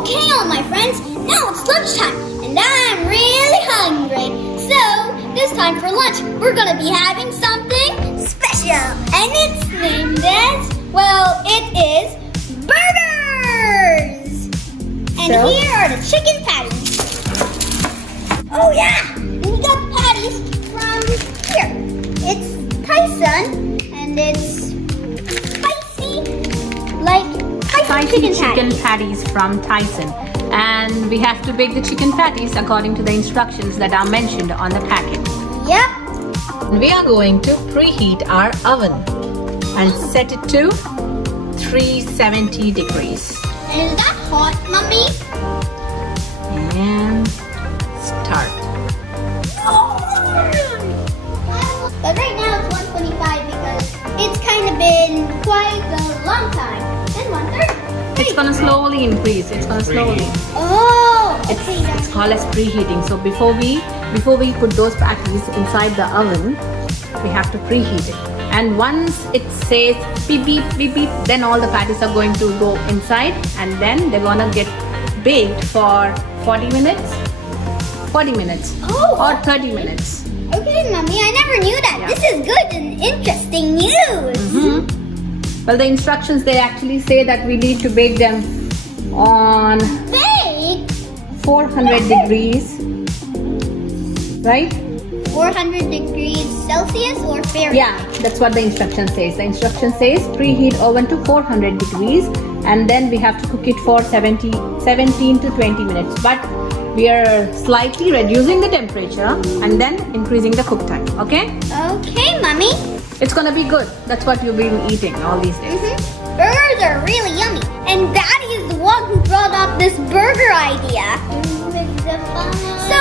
Okay, all my friends, now it's lunchtime, and I'm really hungry. So, this time for lunch, we're gonna be having something special. And it's named as, well, it is burgers! And So? here are the chicken patties. Oh yeah! We got patties from here. It's Tyson, and it's spicy, like Spicy chicken patties from Tyson. And we have to bake the chicken patties according to the instructions that are mentioned on the packet. Yep. We are going to preheat our oven and set it to 370 degrees. And is that hot, Mommy? And start. But right now it's 125 because it's kind of been quite a long time. Then 130. It's gonna slowly increase. It's gonna slowly. Oh, okay. It's called as preheating. So before we put those patties inside the oven, we have to preheat it. And once it says beep beep beep beep, then all the patties are going to go inside, and then they're gonna get baked for 40 minutes, 40 minutes, or 30 minutes. Okay, Mommy, I never knew that. Yeah. This is good and interesting news. Well, the instructions, they actually say that we need to bake them on Bake 400 degrees, right? 400 degrees Celsius or Fahrenheit? Yeah, that's what the instruction says. The instruction says preheat oven to 400 degrees, and then we have to cook it for 17 to 20 minutes. But we are slightly reducing the temperature and then increasing the cook time. Okay? Okay, Mommy. It's gonna be good. That's what you've been eating all these days. Burgers are really yummy. And Daddy is the one who brought up this burger idea. So,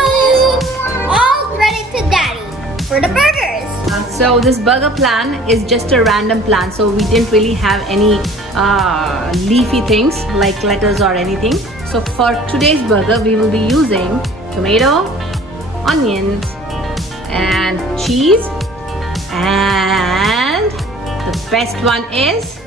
all credit to Daddy for the burgers. So this burger plan is just a random plan. So we didn't really have any leafy things like lettuce or anything. So for today's burger, we will be using tomato, onions, and cheese. And the best one is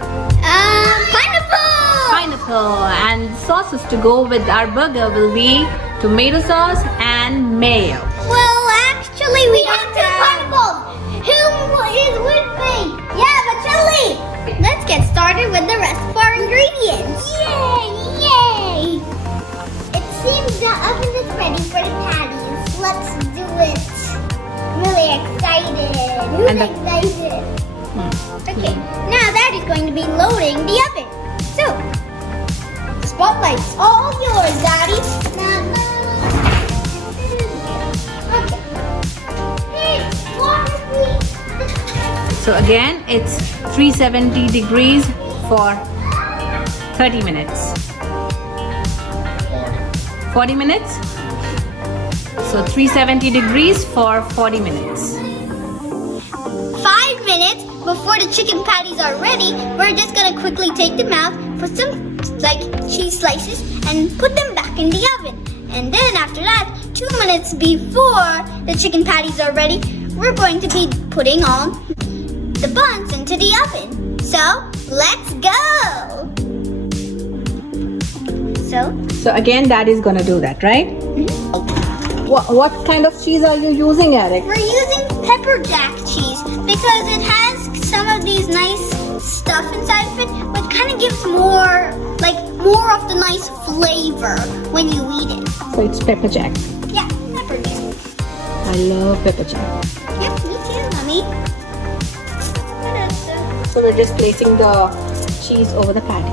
pineapple. And sauces to go with our burger will be tomato sauce and mayo. Well, actually, we don't have pineapple. Who is with me? Yeah, but Chili. Let's get started with the rest of our ingredients. Yay! Yay! It seems the oven is ready for the patties. Let's do it. Really excited. Who's excited? Okay, now Daddy's going to be loading the oven. So, the spotlight's all yours, Daddy. Okay. Hey, water, please. So again, it's 370 degrees for 30 minutes. 40 minutes? So 370 degrees for 40 minutes. 5 minutes before the chicken patties are ready, we're just gonna quickly take them out, put some cheese slices, and put them back in the oven. And then after that, 2 minutes before the chicken patties are ready, we're going to be putting on the buns into the oven. So, let's go! So again, Daddy's gonna do that, right? What kind of cheese are you using, Eric? We're using pepper jack cheese because it has some of these nice stuff inside of it, but kind of gives more of the nice flavor when you eat it. So it's pepper jack. Yeah, pepper jack. I love pepper jack. Yep, me too, Mommy. So we're just placing the cheese over the patty.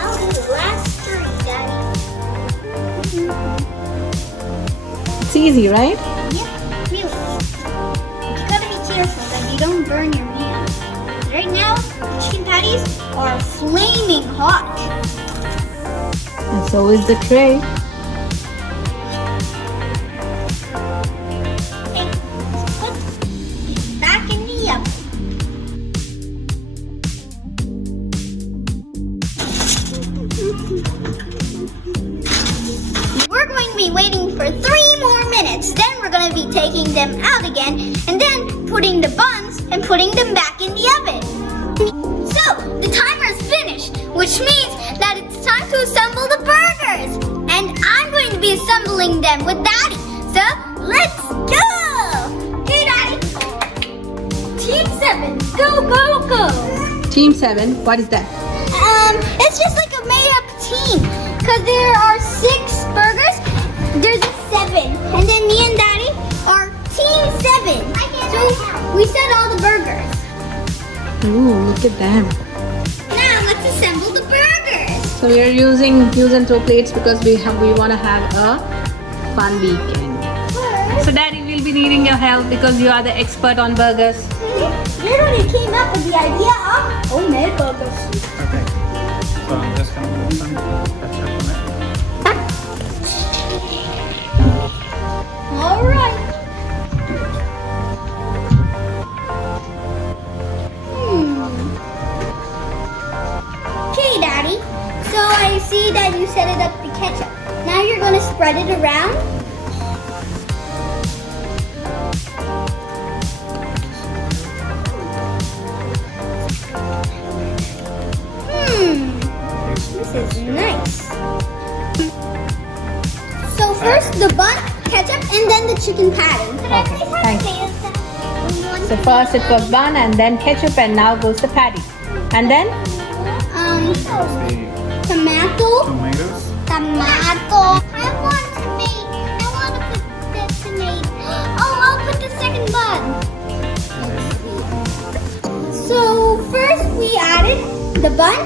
I'll do the last three, Daddy. It's easy, right? Yep, really. But you gotta be careful that you don't burn your hands. Right now, the chicken patties are flaming hot. And so is the tray. Okay, let's put it back in the oven. We're going to be waiting for 3 more minutes. Then we're going to be taking them out again and then putting the buns and putting them back in the oven. So, the timer is finished. which means that it's time to assemble the burgers. And I'm going to be assembling them with Daddy. So, let's go! Hey, Daddy. Team 7, go, go, go. Team 7, what is that? It's just like a made-up team. Because there are 6 burgers. There's a 7. And then me and Daddy are Team 7. So, we said all the burgers. Ooh, look at them. Now, let's assemble the burgers. So we are using use and throw plates because we want to have a fun weekend. So Daddy will be needing your help because you are the expert on burgers. Literally came up with the idea of homemade burgers. Okay. So I'm just going to put some ketchup on it. All right. Okay, Daddy. So I see that you set it up the ketchup. Now you're going to spread it around. This is nice. So first the bun, ketchup, and then the chicken patty. Okay, thanks. So first it was bun and then ketchup and now goes the patty. And then? Tomato. Tomatoes. Tomato. I want to put the tomato. Oh, I'll put the second bun. So first we added the bun,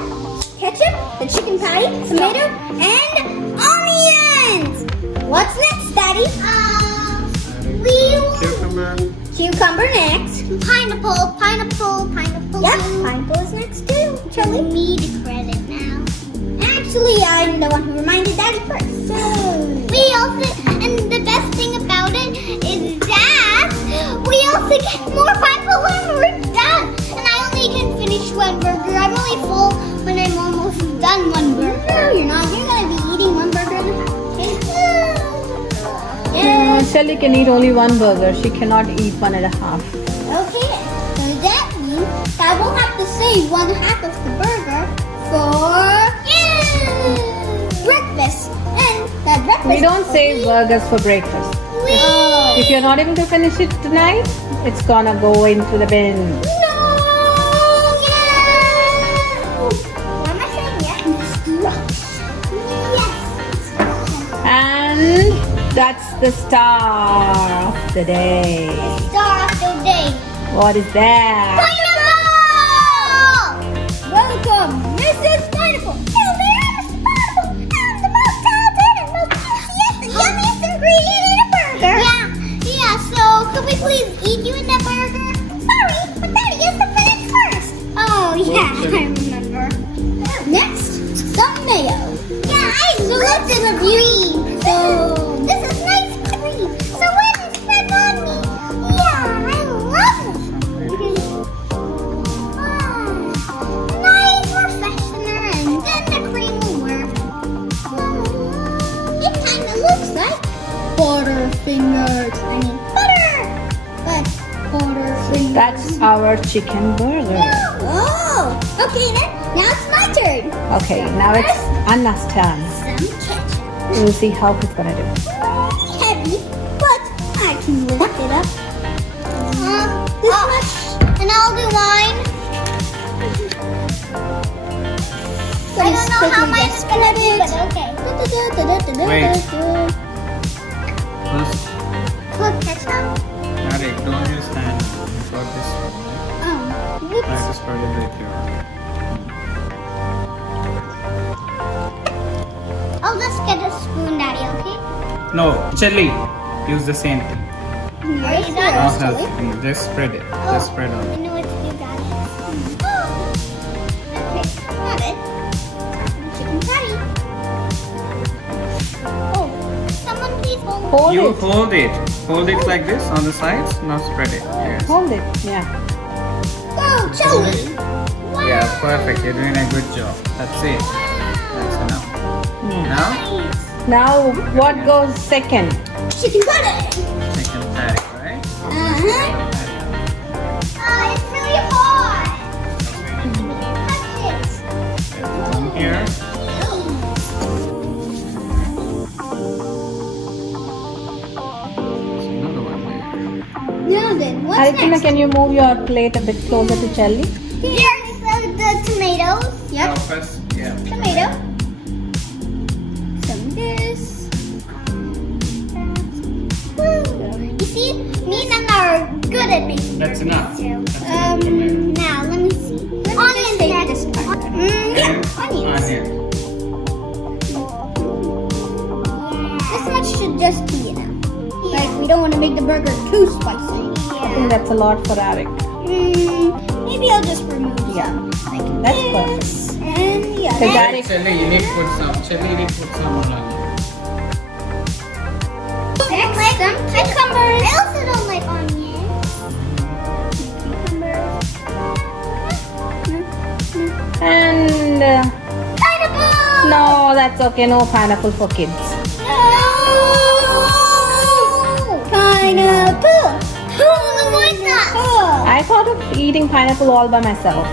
ketchup, the chicken patty, tomato, and onions. What's next, Daddy? Cucumber. Cucumber next. Pineapple. Yep, pineapple is next too. Charlie. Me the credit now. Actually, I'm the one who reminded Daddy first. So. We also, and the best thing about it is that we also get more pineapple when we're done. And I only can finish one burger. I'm only full when I'm almost done one burger. No, you're not. You're gonna be eating one burger and a half. Yeah. Shelly can eat only one burger. She cannot eat 1.5. Okay, so that means that we'll have to save 1/2 of the burger for breakfast. And that breakfast. We don't save burgers for breakfast. If you're not able to finish it tonight, it's gonna go into the bin. No! Yeah! What am I saying? Yes! And that's the star of the day. Star of the day. What is that? Pineapple! Welcome, Mrs. Pineapple. Hello there, Mr. Pineapple. I'm the most talented and most juiciest and yummiest ingredient in a burger. Yeah, so could we please eat you in the burger? Sorry, but Daddy has to finish first. Oh, yeah, I remember. Next, some mayo. Yeah, so let's review. So, this is nice cream. So when it's spread on me, yeah, I love it. Nice refreshener, and then the cream will work. It kind of looks like Butterfingers. I mean butter, but Butterfingers. That's our chicken burger. Oh, okay then. Now it's my turn. Okay, now it's Anna's turn. Some ketchup. We'll see how he's gonna do. Heavy, but I can lift it up. This much. And I'll do mine. I don't know how mine is gonna be, but okay. Wait. First, Put ketchup. Daddy, don't use hand. You've got this one, right? Whoops. Try to spread it with your. I'll just get a spoon, Daddy, okay? No, Jelly. Use the same thing. Are you done? I'll help you. Just spread it. Just spread I on. know what to do, Daddy. Okay, got it. Chicken patty. Oh, someone please hold. Hold You it. hold it. Hold it like this on the sides. Now spread it. Yes. Hold it. Yeah. Go, Chili. Wow. Yeah, perfect. You're doing a good job. That's it. That's enough. Now, Nice. Now what goes second? Chicken patty. chicken patty, right? It's really hard. Touch it. One Arikina, next? can you move your plate a bit closer to Chelly? Here's the tomatoes. Yep. Now first, yeah. Tomato. Some of this. You see, me and Nana are good at making That's enough. too. That's enough tomato. Now let me see. Onions next. This part. Yeah, And onions. onion. This much should just be enough. Like we don't want to make the burger too spicy. I think that's a lot for Arik. Maybe I'll just remove Yeah. some. Like That's this. And yeah. So next- Arik- Chili, you need to put some. Chili, you need to put some on onion. Next, some cucumbers. I also don't like onions. Cucumbers. And Pineapple! no, that's okay. No pineapple for kids. No! Pineapple! Who wants that? I thought of eating pineapple all by myself.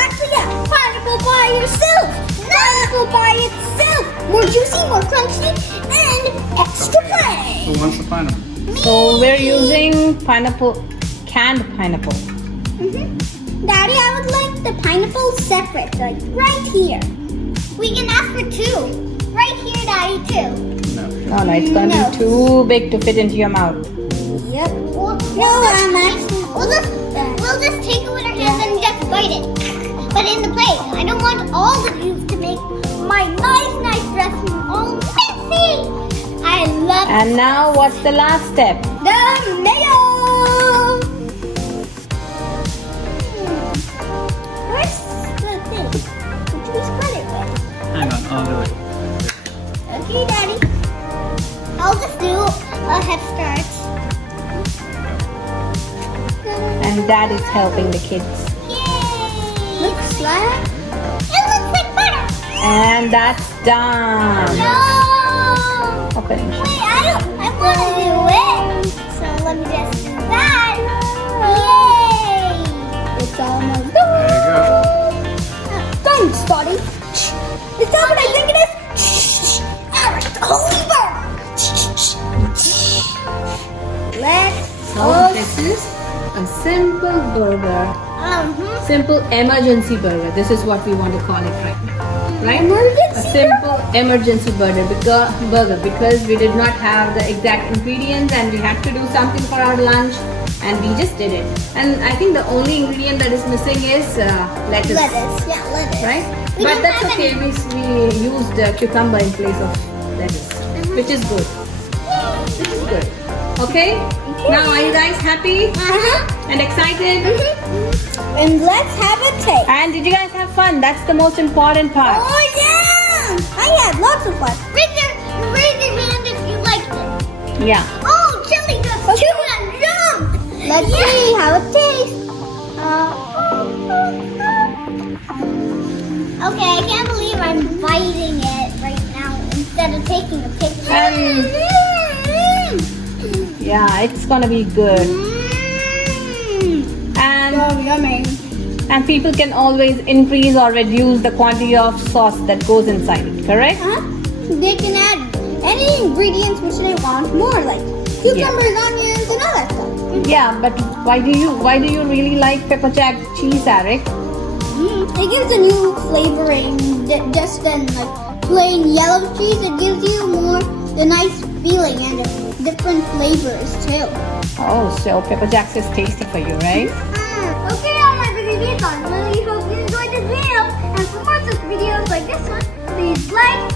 Actually, yeah. Pineapple by yourself. Pineapple by itself. More juicy, more crunchy, and extra plain. Who wants the pineapple? So we're using pineapple, canned pineapple. Daddy, I would like the pineapple separate, like right here. We can ask for two. Right here, Daddy, too. No. No, it's gonna No. be too big to fit into your mouth. Yep. We'll just take it with our hands and just bite it. But in the plate. I don't want all the juice to make my nice dressing all messy. I love And now what's the last step? the mayo. Where's the thing? What do we spread it with? Hang on, I'll do it. Okay, Daddy. I'll just do a head start. And Dad is helping the kids. Yay! Looks like it looks like butter. And that's done. No. Okay. Wait, I want to do it. So let me just do that. Yay! It's almost There you go. Thanks, Daddy. Is that what I think it is? Eric, the holy burger. Let's So this is a simple burger. Simple emergency burger. This is what we want to call it right now. Right? Emergency A simple emergency burger because we did not have the exact ingredients and we had to do something for our lunch and we just did it. And I think the only ingredient that is missing is lettuce. lettuce. Yeah, lettuce. Right? We But don't that's have okay. any. We used cucumber in place of lettuce, which is good. Which is good. Okay? Now are you guys happy and excited? And let's have a taste. And did you guys have fun? That's the most important part. Oh yeah! I had lots of fun. Raise your hand if you liked it. Yeah. Oh, chili does chew and jump. Let's see how it tastes. Okay, I can't believe I'm biting it right now instead of taking a picture. Yeah, it's gonna be good. And Yummy. people can always increase or reduce the quantity of sauce that goes inside it, correct? They can add any ingredients which they want more, like cucumbers, onions, and all that stuff. Yeah, but why do you really like pepper jack cheese, Arik? It gives a new flavoring just than like plain yellow cheese. It gives you more the nice feeling and different flavors too. Oh, so pepper jack is tasty for you, right? Okay, all my baby beans, I really hope you enjoyed this video. And for more such videos like this one, please like,